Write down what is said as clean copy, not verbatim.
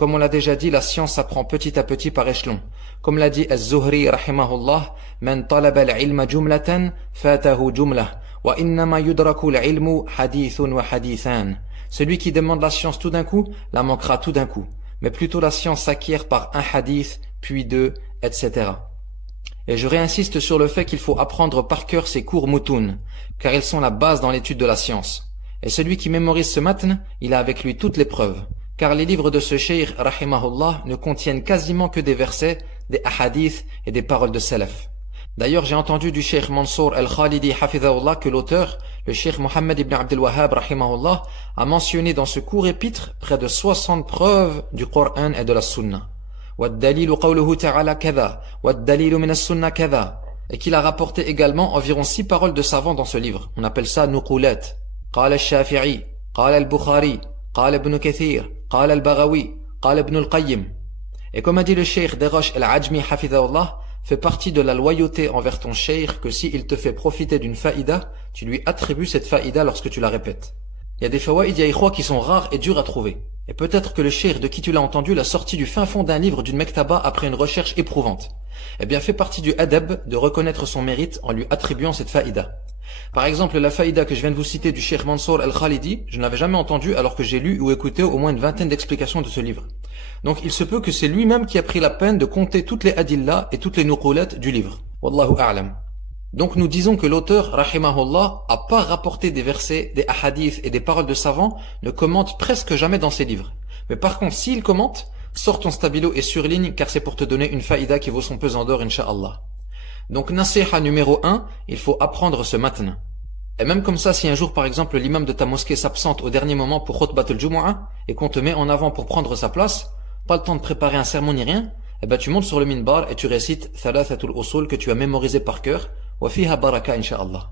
Comme on l'a déjà dit, la science s'apprend petit à petit par échelon. Comme l'a dit Az-Zuhri rahimahullah, man talaba al-ilma jumlatan fatahu jumlah wa innama yudraku al-ilmu hadithun wa hadithan. Celui qui demande la science tout d'un coup, la manquera tout d'un coup. Mais plutôt la science s'acquiert par un hadith, puis deux, etc. Et je réinsiste sur le fait qu'il faut apprendre par cœur ces cours moutoun, car ils sont la base dans l'étude de la science. Et celui qui mémorise ce matn, il a avec lui toutes les preuves. Car les livres de ce cheikh, rahimahullah, ne contiennent quasiment que des versets, des ahadiths et des paroles de salaf. D'ailleurs, j'ai entendu du cheikh Mansour al-Khalidi hafidhahullah que l'auteur, le cheikh Mohammed ibn Abdel Wahhab rahimahullah, a mentionné dans ce court épître près de 60 preuves du Coran et de la Sunna. وَالدَّلِيلُ قَوْلُهُ تَعَالَى كَذَا وَالدَّلِيلُ مِنَ السُّنَّةِ كَذَا. Et qu'il a rapporté également environ 6 paroles de savants dans ce livre. On appelle ça nuqulat. قال الشافعي قال البخاري قال ابن كثير قال البغوي قال ابن القيم. Et comme a dit le cheikh Deroche el-Ajmi hafidhahullah, fait partie de la loyauté envers ton cheikh que s'il te fait profiter d'une faïda, tu lui attribues cette faïda lorsque tu la répètes. Il y a des fawaïd ya ikhwa qui sont rares et durs à trouver. Et peut-être que le cheikh de qui tu l'as entendu l'a sorti du fin fond d'un livre d'une mektaba après une recherche éprouvante. Eh bien, fait partie du adab de reconnaître son mérite en lui attribuant cette faïda. Par exemple, la faïda que je viens de vous citer du cheikh Mansour al-Khalidi, je ne l'avais jamais entendue alors que j'ai lu ou écouté au moins une vingtaine d'explications de ce livre. Donc il se peut que c'est lui-même qui a pris la peine de compter toutes les adillas et toutes les nuqulat du livre. Wallahu a'lam. Donc nous disons que l'auteur, rahimahullah, à part rapporter des versets, des ahadiths et des paroles de savants, ne commente presque jamais dans ses livres. Mais par contre, s'il commente, sors ton stabilo et surligne car c'est pour te donner une faïda qui vaut son pesant d'or, incha'Allah. Donc nasiha numéro 1, il faut apprendre ce matn. Et même comme ça, si un jour par exemple l'imam de ta mosquée s'absente au dernier moment pour khutbat al-Jumu'ah et qu'on te met en avant pour prendre sa place, pas le temps de préparer un sermon ni rien, eh ben tu montes sur le minbar et tu récites thalathatul usul que tu as mémorisé par cœur, wa fiha baraka incha'Allah.